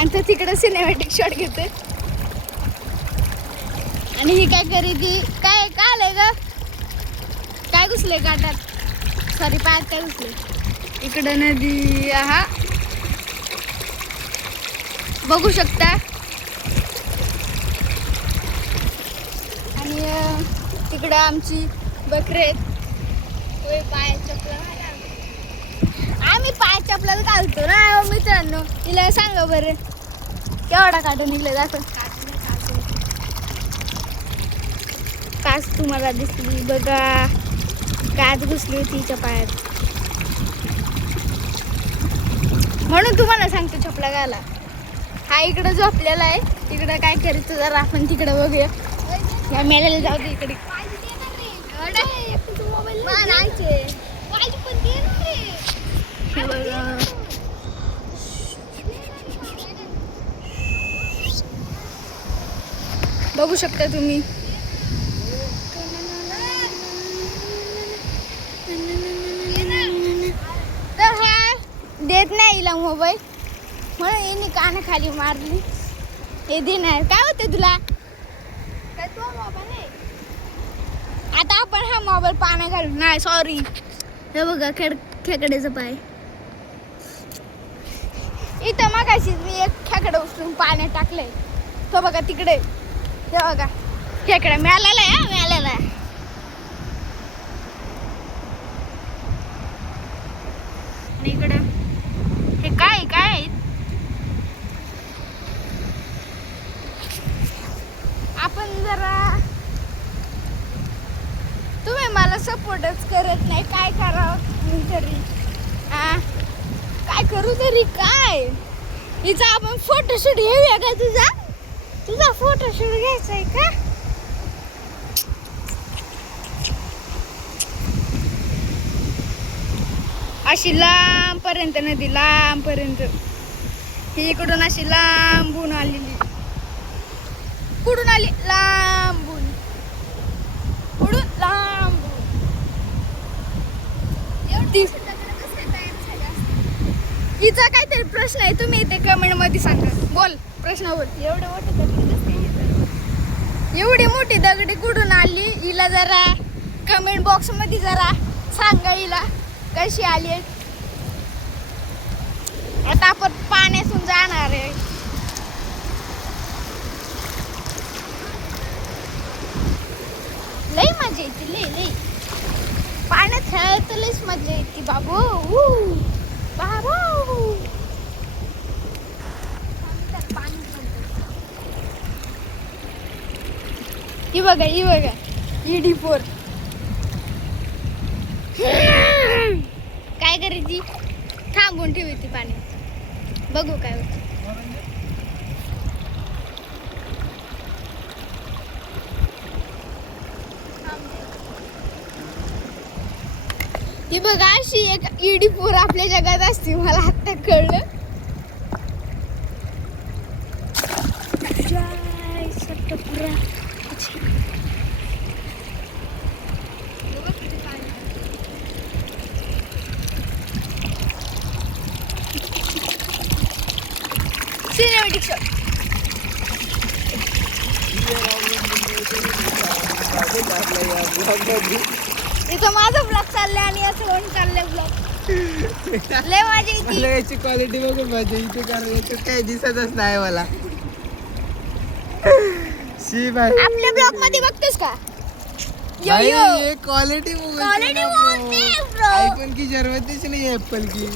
आणि तो तिकडे सिनेमॅटिक शॉट घेतोय. आणि ही काय करी ती काय आलंय ग, काय घुसले गाठात, सॉरी पायात काय घुसले. इकडं नदी हा बघू शकता. आणि तिकडं आमची बकरे आहेत. पाय चपला आम्ही पाय चपलाच घालतो ना मित्रांनो. तिला सांगा बरं केवढा काढून निघले जातं. काच तुम्हाला दिसली बघा, काच घुसली होती तिच्या पायात. म्हणून तुम्हाला सांगतो चपला घाला. हा इकडं झोपलेला आहे. तिकडं काय करायचं जरा आपण तिकडं बघूया. या मेल्याला जाऊ दे इकडे. बघू शकता तुम्ही. तर हा देत नाही हिला मोबाईल, म्हणून हिने कानाखाली मारली. हे देणार काय होते तुला. आता आपण हा मोबाईल पाण्यात घालू. नाही सॉरी, हे बघा खेकड्याचं पाय. इथं मगाशी मी एक खेकडं उचलून पाण्यात टाकलंय. तो बघा तिकडे, हे बघा खेकडा मिळालेला आहे. मिळालेला आहे. आणि इकडं हे काय काय आपण जरा, तुम्ही मला सपोर्टच करत नाही. काय करावं तरी, काय करू तरी काय. हिचा आपण फोटोशूट घेऊया का. तुझा फोटोशूट घ्यायचा आहे का. अशी लांब पर्यंत नदी, लांब पर्यंत. ही इकडून अशी लांबून आलेली. कुठून आली, लांबून. कुठून लांबून. हिचा काहीतरी प्रश्न आहे, तुम्ही ते कमेंट मध्ये सांगा. बोल प्रश्न बोल. एवढी मोठी दगडी कुठून आली, हिला जरा कमेंट बॉक्स मध्ये जरा सांगा हिला कशी आली. आता आपण पाण्यातून जाणार आहे. लई मजा येते, लई पाण्यात खेळायला लईच मजा येते बाबू. बाबू ही बघा ED4 काय करायची, थांबून ठेवी ती पाणी. बघू काय होतं. ही बघा अशी एक ED4 आपल्या जगात असते, मला आता कळलं. Cinematic shot. इथं माझा ब्लॉग चाललाय आणि असं वन चाललंय ब्लॉग. लय माझी याची क्वालिटी बघून माझी इथे करायचं काय दिसतच नाही मला. शी भाई आपल्या ब्लॉग मध्ये बघतेस का. ये क्वालिटी क्वालिटी ब्रो. आईफोन की जरूरत नहीं है, एप्पल की.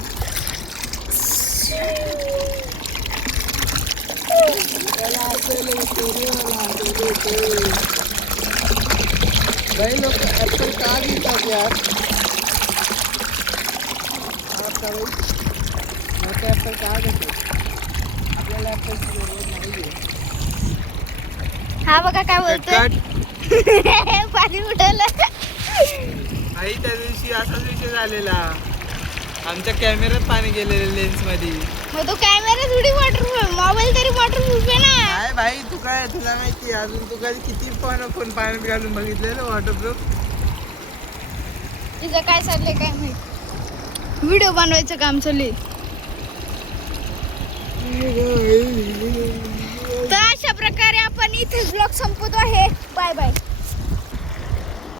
भाई लोग एप्पल कहाँ गिरतात यार. एप्पल कहाँ घेतो, आपल्याला एप्पलची जरूरत नाहीये. हा बघा काय बोलतोय. पाणी उडवलं. आई त्या दिवशी असाच विषय झालेला. आमच्या कॅमेऱ्यात पाणी गेलेलं लेन्स मध्ये. मग तो कॅमेरा थोडी वॉटरप्रूफ, मोबाईल तरी वॉटरप्रूफ आहे ना. काय भाई तू काय, तुला माहिती अजून तू काय किती फोन पाण्यात घालून बघितलेलं वॉटरप्रूफ. तिचं काय चाललंय काय माहित. व्हिडिओ बनवायचं काम चालू आहे. तर अशा प्रकारे आपण इथेच ब्लॉग संपवतो आहे. Bye bye.